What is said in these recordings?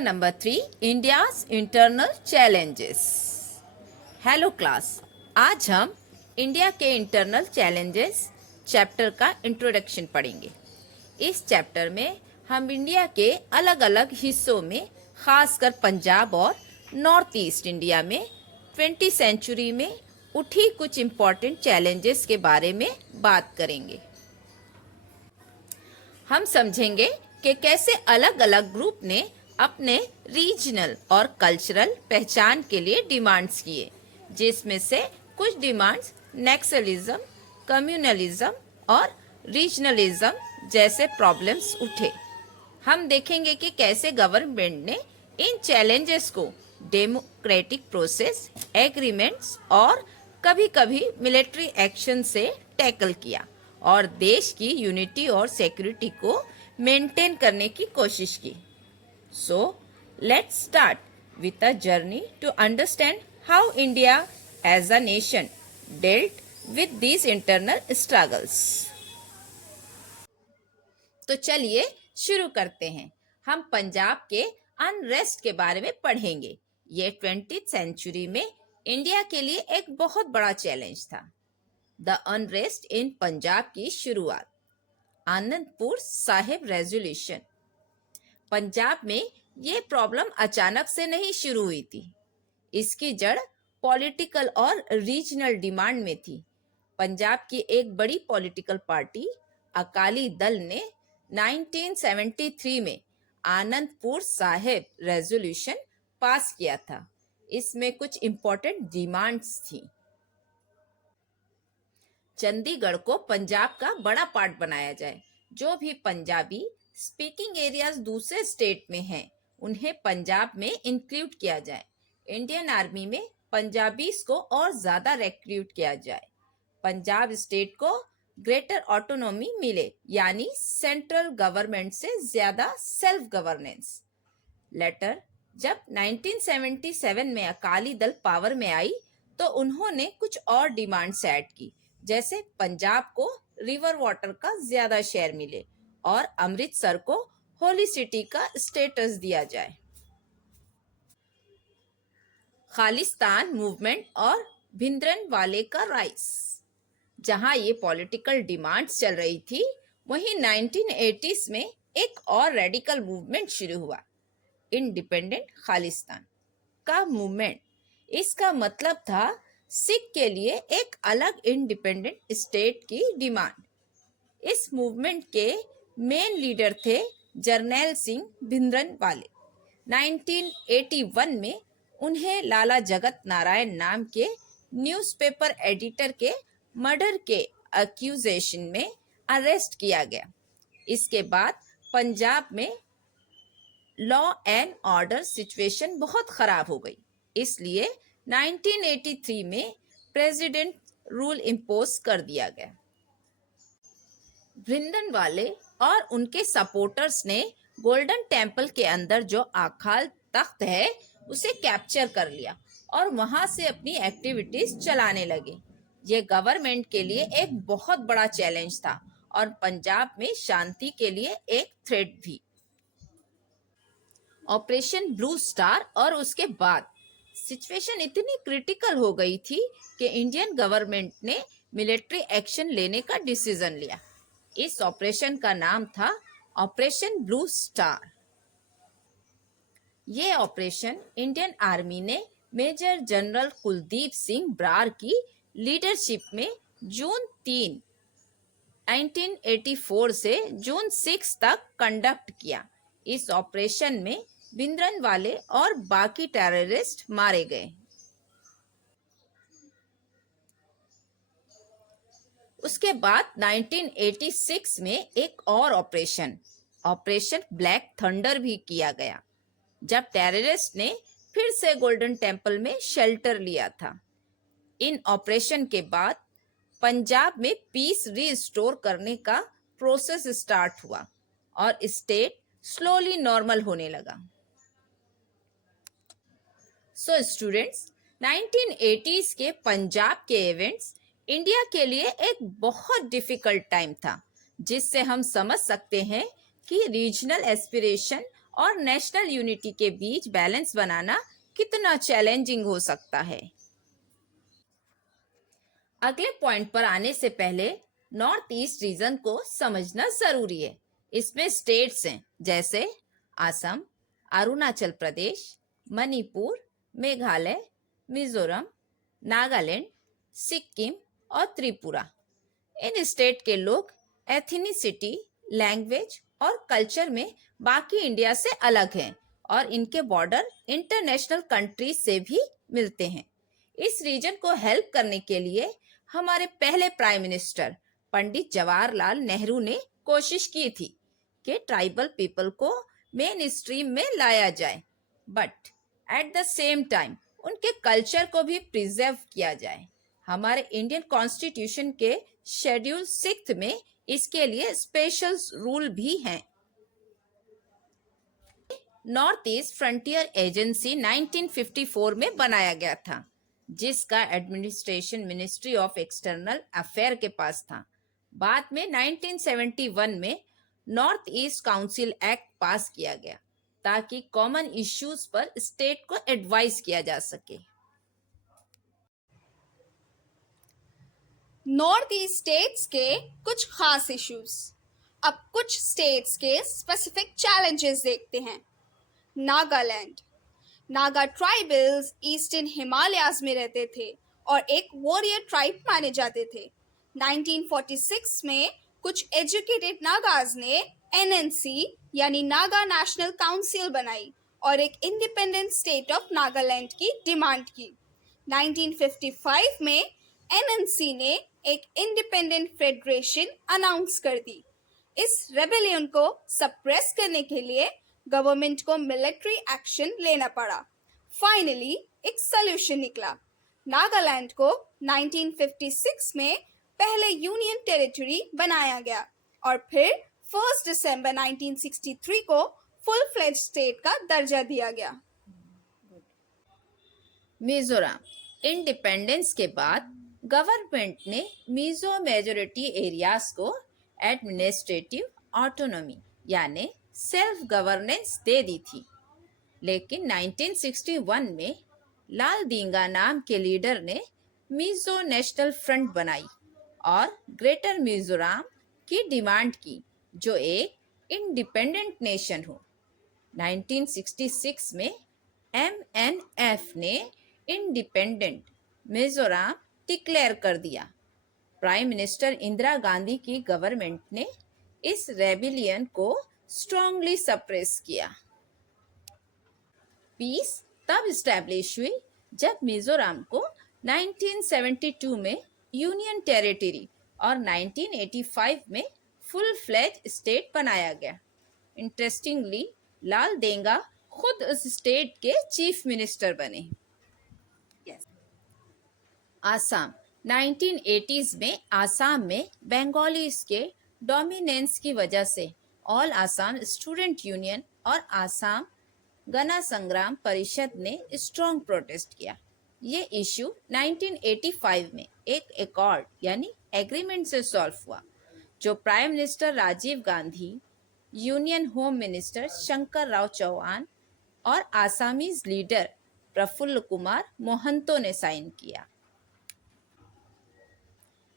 Chapter number 3 India's internal challenges. Hello class, आज हम India के इंटरनल चैलेंजेस चैप्टर का इंट्रोडक्शन पढ़ेंगे। इस चैप्टर में हम इंडिया के अलग अलग हिस्सों में, खासकर पंजाब और नॉर्थ ईस्ट इंडिया में 20वीं सेंचुरी में उठी कुछ इम्पॉर्टेंट चैलेंजेस के बारे में बात करेंगे। हम समझेंगे कि कैसे अलग अलग ग्रुप ने अपने रीजनल और कल्चरल पहचान के लिए डिमांड्स किए, जिसमें से कुछ डिमांड्स नेक्सलिज्म, कम्युनलिज्म और रीजनलिज्म जैसे प्रॉब्लम्स उठे। हम देखेंगे कि कैसे गवर्नमेंट ने इन चैलेंजेस को डेमोक्रेटिक प्रोसेस, एग्रीमेंट्स और कभी-कभी मिलिट्री एक्शन से टैकल किया और देश की यूनिटी और सिक्योरिटी को मेंटेन करने की कोशिश की। So, let's start with a journey to understand how India as a nation dealt with these internal struggles. तो चलिए शुरू करते हैं। हम पंजाब के अनरेस्ट के बारे में पढ़ेंगे। ये 20th सेंचुरी में इंडिया के लिए एक बहुत बड़ा चैलेंज था। द अनरेस्ट इन पंजाब की शुरुआत आनंदपुर साहिब रेजोल्यूशन। पंजाब में ये प्रॉब्लम अचानक से नहीं शुरू हुई थी। इसकी जड़ पॉलिटिकल और रीजनल डिमांड में थी। पंजाब की एक बड़ी पॉलिटिकल पार्टी अकाली दल ने 1973 में आनंदपुर साहिब रेजोल्यूशन पास किया था। इसमें कुछ इम्पोर्टेंट डिमांड्स थी। चंडीगढ़ को पंजाब का बड़ा पार्ट बनाया जाए। जो भी पंजाबी स्पीकिंग एरियाज दूसरे स्टेट में हैं, उन्हें पंजाब में इंक्लूड किया जाए। इंडियन आर्मी में पंजाबीज को और ज्यादा रिक्रूट किया जाए। पंजाब स्टेट को ग्रेटर ऑटोनॉमी मिले, यानी सेंट्रल गवर्नमेंट से ज्यादा सेल्फ गवर्नेंस। लेटर जब 1977 में अकाली दल पावर में आई तो उन्होंने कुछ और डिमांड्स ऐड की, जैसे पंजाब को रिवर वाटर का ज्यादा शेयर मिले और अमृतसर को होली सिटी का स्टेटस दिया जाए। खालिस्तान मूवमेंट और भिंद्रनवाले का राइज। जहां ये पॉलिटिकल डिमांड्स चल रही थी, वहीं 1980s में एक और रेडिकल मूवमेंट शुरू हुआ, इंडिपेंडेंट खालिस्तान का मूवमेंट। इसका मतलब था सिख के लिए एक अलग इंडिपेंडेंट स्टेट की डिमांड। इस मूवमेंट के मेन लीडर थे जरनैल सिंह भिंद्रनवाले। 1981 में उन्हें लाला जगत नारायण नाम के न्यूज़पेपर एडिटर के मर्डर के एक्यूजेशन में अरेस्ट किया गया। इसके बाद पंजाब में लॉ एंड ऑर्डर सिचुएशन बहुत खराब हो गई, इसलिए 1983 में प्रेसिडेंट रूल इम्पोज कर दिया गया। भिंद्रनवाले और उनके सपोर्टर्स ने गोल्डन टेम्पल के अंदर जो अकाल तख्त है उसे कैप्चर कर लिया और वहां से अपनी एक्टिविटीज चलाने लगे। ये गवर्नमेंट के लिए एक बहुत बड़ा चैलेंज था और पंजाब में शांति के लिए एक थ्रेट भी। ऑपरेशन ब्लू स्टार और उसके बाद सिचुएशन इतनी क्रिटिकल हो गई थी कि इंडियन गवर्नमेंट ने मिलिट्री एक्शन लेने का डिसीजन लिया। इस ऑपरेशन का नाम था ऑपरेशन ब्लू स्टार। ये ऑपरेशन इंडियन आर्मी ने मेजर जनरल कुलदीप सिंह ब्रार की लीडरशिप में जून 3, 1984 से जून 6 तक कंडक्ट किया। इस ऑपरेशन में भिंद्रनवाले और बाकी टेररिस्ट मारे गए। उसके बाद 1986 में एक और ऑपरेशन ब्लैक थंडर भी किया गया, जब टेररिस्ट ने फिर से गोल्डन टेम्पल में शेल्टर लिया था। इन ऑपरेशन के बाद पंजाब में पीस रीस्टोर करने का प्रोसेस स्टार्ट हुआ और स्टेट स्लोली नॉर्मल होने लगा। सो स्टूडेंट्स, 1980s के पंजाब के इवेंट्स इंडिया के लिए एक बहुत डिफिकल्ट टाइम था, जिससे हम समझ सकते हैं कि रीजनल एस्पिरेशन और नेशनल यूनिटी के बीच बैलेंस बनाना कितना चैलेंजिंग हो सकता है। अगले पॉइंट पर आने से पहले नॉर्थ ईस्ट रीजन को समझना जरूरी है। इसमें स्टेट्स हैं जैसे असम, अरुणाचल प्रदेश, मणिपुर, मेघालय, मिजोरम, नागालैंड, सिक्किम और त्रिपुरा। इन स्टेट के लोग एथनिसिटी, लैंग्वेज और कल्चर में बाकी इंडिया से अलग हैं और इनके बॉर्डर इंटरनेशनल कंट्रीज से भी मिलते हैं। इस रीजन को हेल्प करने के लिए हमारे पहले प्राइम मिनिस्टर पंडित जवाहरलाल नेहरू ने कोशिश की थी कि ट्राइबल पीपल को मेन स्ट्रीम में लाया जाए, but at the same time उनके कल्चर को भी प्रिजर्व किया जाए। हमारे इंडियन कॉन्स्टिट्यूशन के शेड्यूल 6 में इसके लिए स्पेशल रूल भी हैं। नॉर्थ ईस्ट फ्रंटियर एजेंसी 1954 में बनाया गया था, जिसका administration ministry of external affair के पास था। बाद में 1971 में नॉर्थ ईस्ट काउंसिल एक्ट पास किया गया ताकि कॉमन इश्यूज पर स्टेट को एडवाइस किया जा सके। नॉर्थ ईस्ट स्टेट्स के कुछ खास इश्यूज। अब कुछ स्टेट्स के स्पेसिफिक चैलेंजेस देखते हैं। नागालैंड। नागा ट्राइबल्स ईस्टर्न हिमालयाज में रहते थे और एक वॉरियर ट्राइब माने जाते थे। 1946 में कुछ एजुकेटेड नागाज ने एनएनसी यानी नागा नेशनल काउंसिल बनाई और एक इंडिपेंडेंट स्टेट ऑफ नागालैंड की डिमांड की। 1955 में एनएनसी ने एक इंडिपेंडेंट फेडरेशन अनाउंस कर दी। इस रेबेलियन को सप्रेस करने के लिए गवर्नमेंट को मिलिट्री एक्शन लेना पड़ा। फाइनली एक सोल्यूशन निकला। नागालैंड को 1956 में पहले यूनियन टेरिटरी बनाया गया और फिर 1 दिसंबर 1963 को फुल फ्लेज स्टेट का दर्जा दिया गया। मिजोरम। इंडिपेंडेंस के बाद गवर्नमेंट ने मिजो मेजोरिटी एरियाज को एडमिनिस्ट्रेटिव ऑटोनॉमी यानी सेल्फ गवर्नेंस दे दी थी, लेकिन 1961 में लाल दींगा नाम के लीडर ने मिजो नेशनल फ्रंट बनाई और ग्रेटर मिजोरम की डिमांड की जो एक इंडिपेंडेंट नेशन हो। 1966 में एमएनएफ ने इंडिपेंडेंट मिजोरम डिक्लेयर कर दिया। प्राइम मिनिस्टर इंदिरा गांधी की गवर्नमेंट ने इस रेबिलियन को स्ट्रांगली सप्रेस किया। पीस तब स्टैब्लिश हुई जब मिजोरम को 1972 में यूनियन टेरिटरी और 1985 में फुल फ्लेज स्टेट बनाया गया। इंटरेस्टिंगली लाल देंगा खुद उस स्टेट के चीफ मिनिस्टर बने। आसाम। 1980s में आसाम में बंगालीज के डोमिनेंस की वजह से ऑल आसाम स्टूडेंट यूनियन और आसाम गण संग्राम परिषद ने स्ट्रॉन्ग प्रोटेस्ट किया। ये इशू 1985 में एक एकॉर्ड यानी एग्रीमेंट से सॉल्व हुआ, जो prime minister Rajiv Gandhi, union home minister Shankar Rao Chauhan और आसामीज लीडर प्रफुल्ल कुमार मोहंतो ने साइन किया।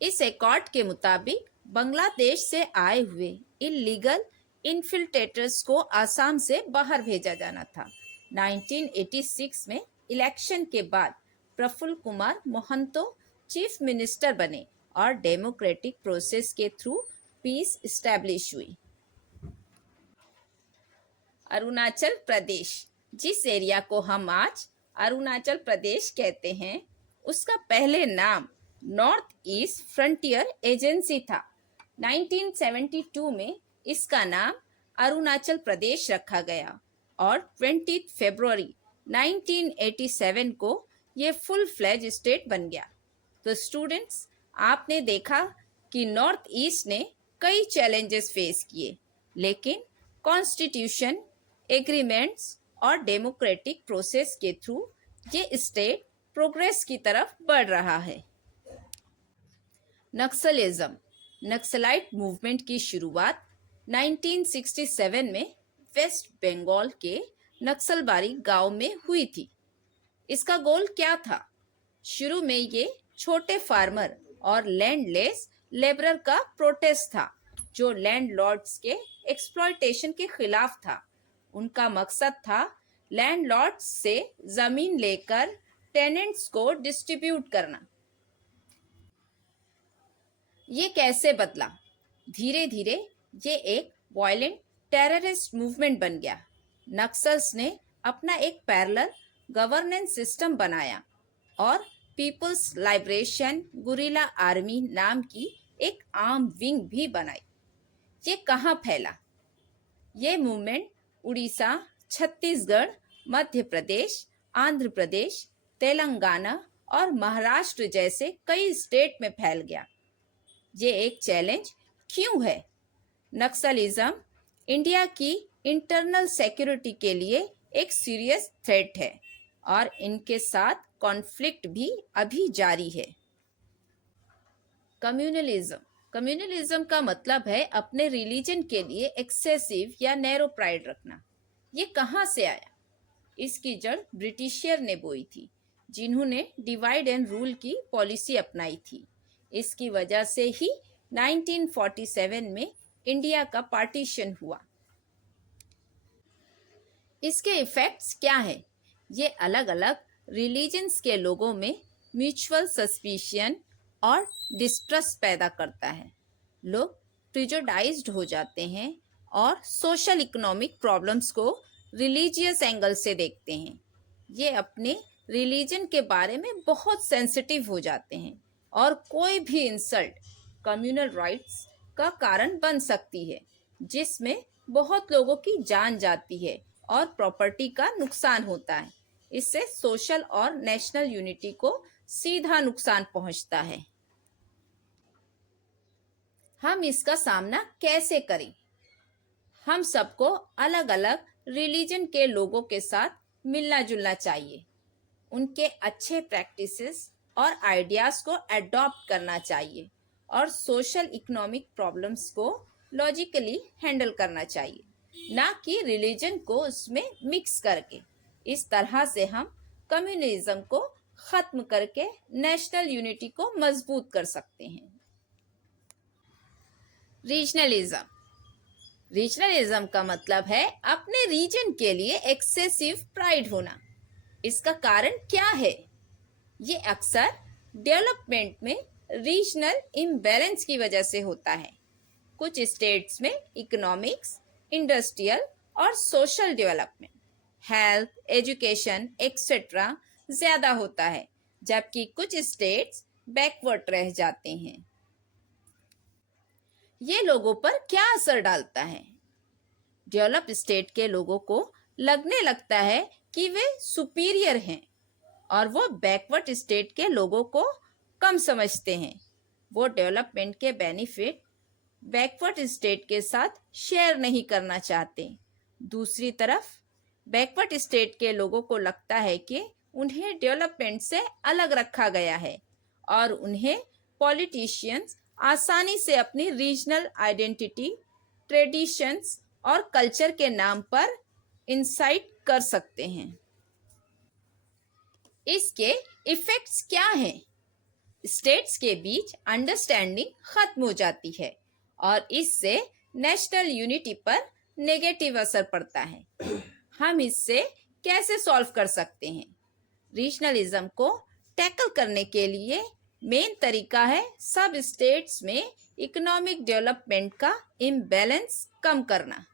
इस एकॉर्ड के मुताबिक बांग्लादेश से आए हुए इलीगल इन्फिल्ट्रेटर्स को आसाम से बाहर भेजा जाना था। 1986 में इलेक्शन के बाद प्रफुल्ल कुमार मोहंतो चीफ मिनिस्टर बने और डेमोक्रेटिक प्रोसेस के थ्रू पीस एस्टैब्लिश हुई। अरुणाचल प्रदेश। जिस एरिया को हम आज अरुणाचल प्रदेश कहते हैं, उसका पहले नाम नॉर्थ ईस्ट फ्रंटियर एजेंसी था। 1972 में इसका नाम अरुणाचल प्रदेश रखा गया और 20 फरवरी 1987 को ये फुल फ्लेज स्टेट बन गया। तो स्टूडेंट्स, आपने देखा कि नॉर्थ ईस्ट ने कई चैलेंजेस फेस किए, लेकिन कॉन्स्टिट्यूशन, एग्रीमेंट्स और डेमोक्रेटिक प्रोसेस के थ्रू ये स्टेट प्रोग्रेस की तरफ बढ़ रहा है। नक्सलिज्म। नक्सलाइट मूवमेंट की शुरुआत 1967 में वेस्ट बंगाल के नक्सलबारी गांव में हुई थी। इसका गोल क्या था? शुरू में ये छोटे फार्मर और लैंडलेस लेबरर का प्रोटेस्ट था, जो लैंडलॉर्ड्स के एक्सप्लॉयटेशन के खिलाफ था। उनका मकसद था लैंडलॉर्ड्स से जमीन लेकर टेनेंट्स को डिस्ट्रीब्यूट करना। ये कैसे बदला? धीरे धीरे ये एक वायलेंट टेररिस्ट मूवमेंट बन गया। नक्सल्स ने अपना एक पैरेलल गवर्नेंस सिस्टम बनाया और पीपल्स लिबरेशन गुरिल्ला आर्मी नाम की एक आर्म विंग भी बनाई। ये कहाँ फैला? ये मूवमेंट उड़ीसा, छत्तीसगढ़, मध्य प्रदेश, आंध्र प्रदेश, तेलंगाना और महाराष्ट्र जैसे कई स्टेट में फैल गया। ये एक चैलेंज क्यों है? नक्सलिज्म इंडिया की इंटरनल सिक्योरिटी के लिए एक सीरियस थ्रेट है और इनके साथ कॉन्फ्लिक्ट भी अभी जारी है। कम्युनलिज्म का मतलब है अपने रिलीजन के लिए एक्सेसिव या नैरो प्राइड रखना। ये कहाँ से आया? इसकी जड़ ब्रिटिशियर ने बोई थी, जिन्होंने डिवाइड एंड रूल की पॉलिसी अपनाई थी। इसकी वजह से ही 1947 में इंडिया का पार्टीशन हुआ। इसके इफेक्ट्स क्या है? ये अलग अलग रिलीजन्स के लोगों में म्यूचुअल सस्पिशन और डिस्ट्रस्ट पैदा करता है। लोग प्रिजुडाइज्ड हो जाते हैं और सोशल इकोनॉमिक प्रॉब्लम्स को रिलीजियस एंगल से देखते हैं। ये अपने रिलीजन के बारे में बहुत सेंसिटिव हो जाते हैं और कोई भी इंसल्ट कम्युनल राइट्स का कारण बन सकती है, जिसमें बहुत लोगों की जान जाती है और प्रॉपर्टी का नुकसान होता है। इससे सोशल और नेशनल यूनिटी को सीधा नुकसान पहुंचता है। हम इसका सामना कैसे करें? हम सबको अलग अलग रिलीजन के लोगों के साथ मिलना जुलना चाहिए। उनके अच्छे प्रैक्टिसेस और आइडियाज को अडॉप्ट करना चाहिए और सोशल इकोनॉमिक प्रॉब्लम्स को लॉजिकली हैंडल करना चाहिए, ना कि रिलीजन को उसमें मिक्स करके। इस तरह से हम कम्युनिज्म को खत्म करके नेशनल यूनिटी को मजबूत कर सकते हैं। रीजनलिज्म का मतलब है अपने रीजन के लिए एक्सेसिव प्राइड होना। इसका कारण क्या है? ये अक्सर डेवलपमेंट में रीजनल इम्बैलेंस की वजह से होता है। कुछ स्टेट्स में इकोनॉमिक्स, इंडस्ट्रियल और social development, health, education etcetera ज्यादा होता है, जबकि कुछ स्टेट्स बैकवर्ड रह जाते हैं। ये लोगों पर क्या असर डालता है? डेवलप स्टेट के लोगों को लगने लगता है कि वे सुपीरियर हैं और वो बैकवर्ड स्टेट के लोगों को कम समझते हैं। वो डेवलपमेंट के बेनिफिट बैकवर्ड स्टेट के साथ शेयर नहीं करना चाहते। दूसरी तरफ बैकवर्ड स्टेट के लोगों को लगता है कि उन्हें डेवलपमेंट से अलग रखा गया है और उन्हें पॉलिटिशियंस आसानी से अपनी रीजनल आइडेंटिटी, ट्रेडिशंस और कल्चर के नाम पर इंसाइट कर सकते हैं। इसके इफेक्ट्स क्या हैं? स्टेट्स के बीच अंडरस्टैंडिंग खत्म हो जाती है और इससे नेशनल यूनिटी पर नेगेटिव असर पड़ता है। हम इससे कैसे सॉल्व कर सकते हैं? रीजनलिज्म को टैकल करने के लिए मेन तरीका है सब स्टेट्स में इकोनॉमिक डेवलपमेंट का इम्बैलेंस कम करना।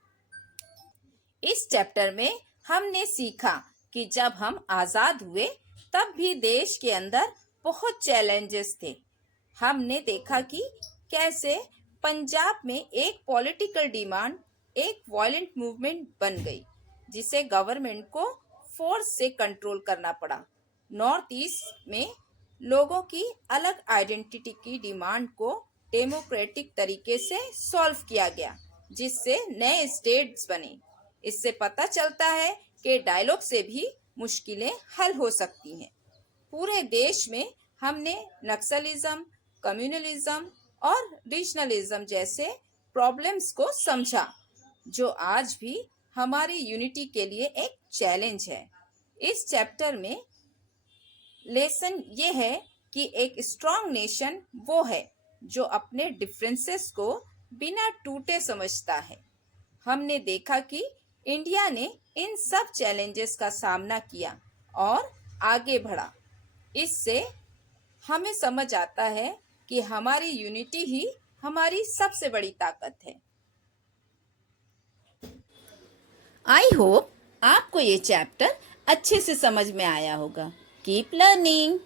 इस चैप्टर में हमने सीखा कि जब हम आज़ाद हुए तब भी देश के अंदर बहुत चैलेंजेस थे। हमने देखा कि कैसे पंजाब में एक पॉलिटिकल डिमांड एक वायलेंट मूवमेंट बन गई, जिसे गवर्नमेंट को फोर्स से कंट्रोल करना पड़ा। नॉर्थ ईस्ट में लोगों की अलग आइडेंटिटी की डिमांड को डेमोक्रेटिक तरीके से सॉल्व किया गया, जिससे नए स्टेट्स बने। इससे पता चलता है कि डायलॉग से भी मुश्किलें हल हो सकती हैं। पूरे देश में हमने नक्सलिज्म, कम्युनलिज्म और रीजनलिज्म जैसे प्रॉब्लम्स को समझा, जो आज भी हमारी यूनिटी के लिए एक चैलेंज है। इस चैप्टर में लेसन ये है कि एक स्ट्रॉन्ग नेशन वो है जो अपने डिफरेंसेस को बिना टूटे समझता है। हमने देखा कि इंडिया ने इन सब चैलेंजेस का सामना किया और आगे बढ़ा। इससे हमें समझ आता है कि हमारी यूनिटी ही हमारी सबसे बड़ी ताकत है। आई होप आपको ये चैप्टर अच्छे से समझ में आया होगा। Keep learning.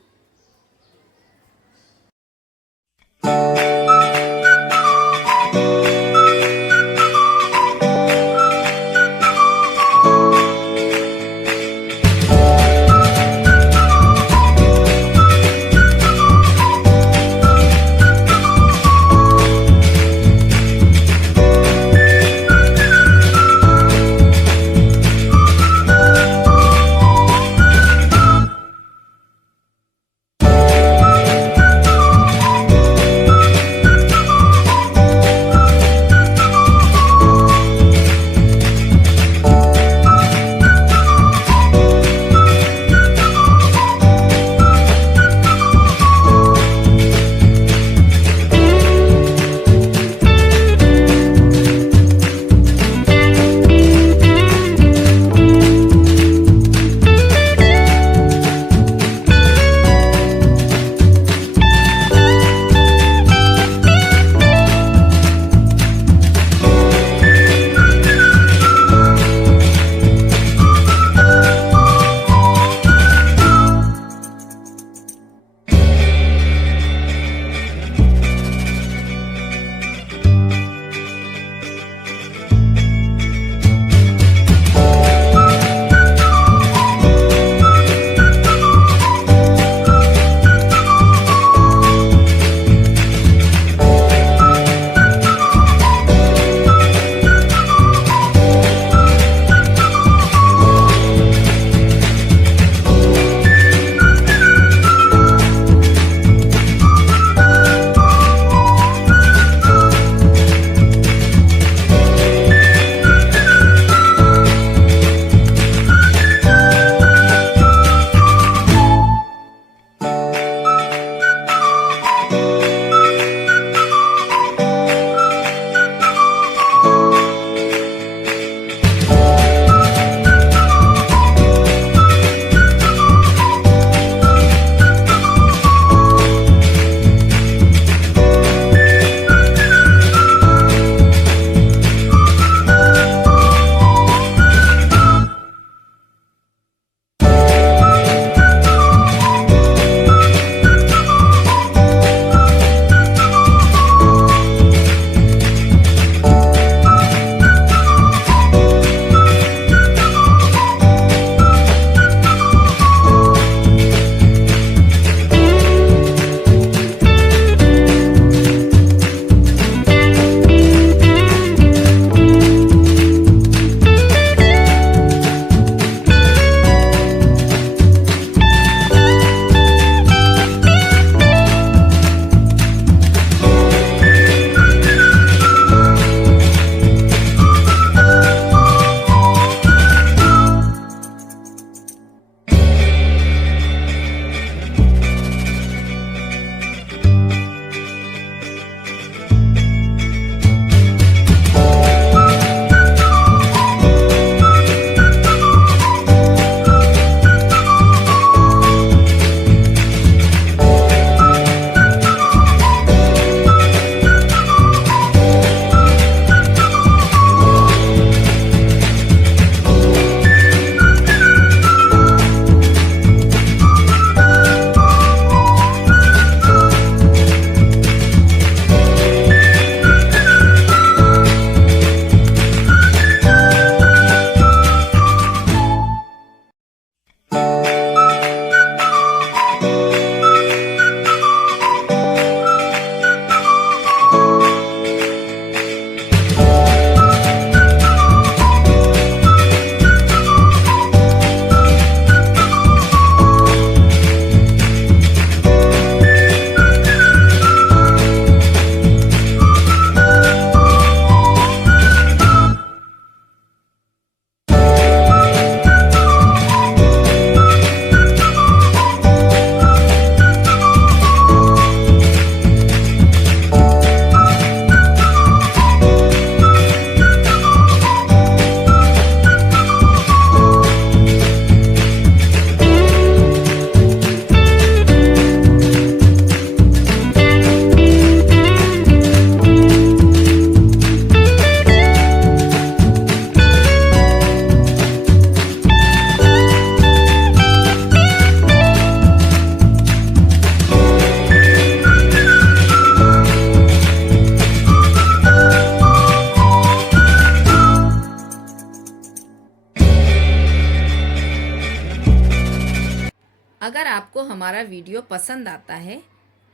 हमारा वीडियो पसंद आता है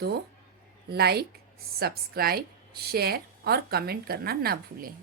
तो लाइक, सब्सक्राइब, शेयर और कमेंट करना ना भूलें।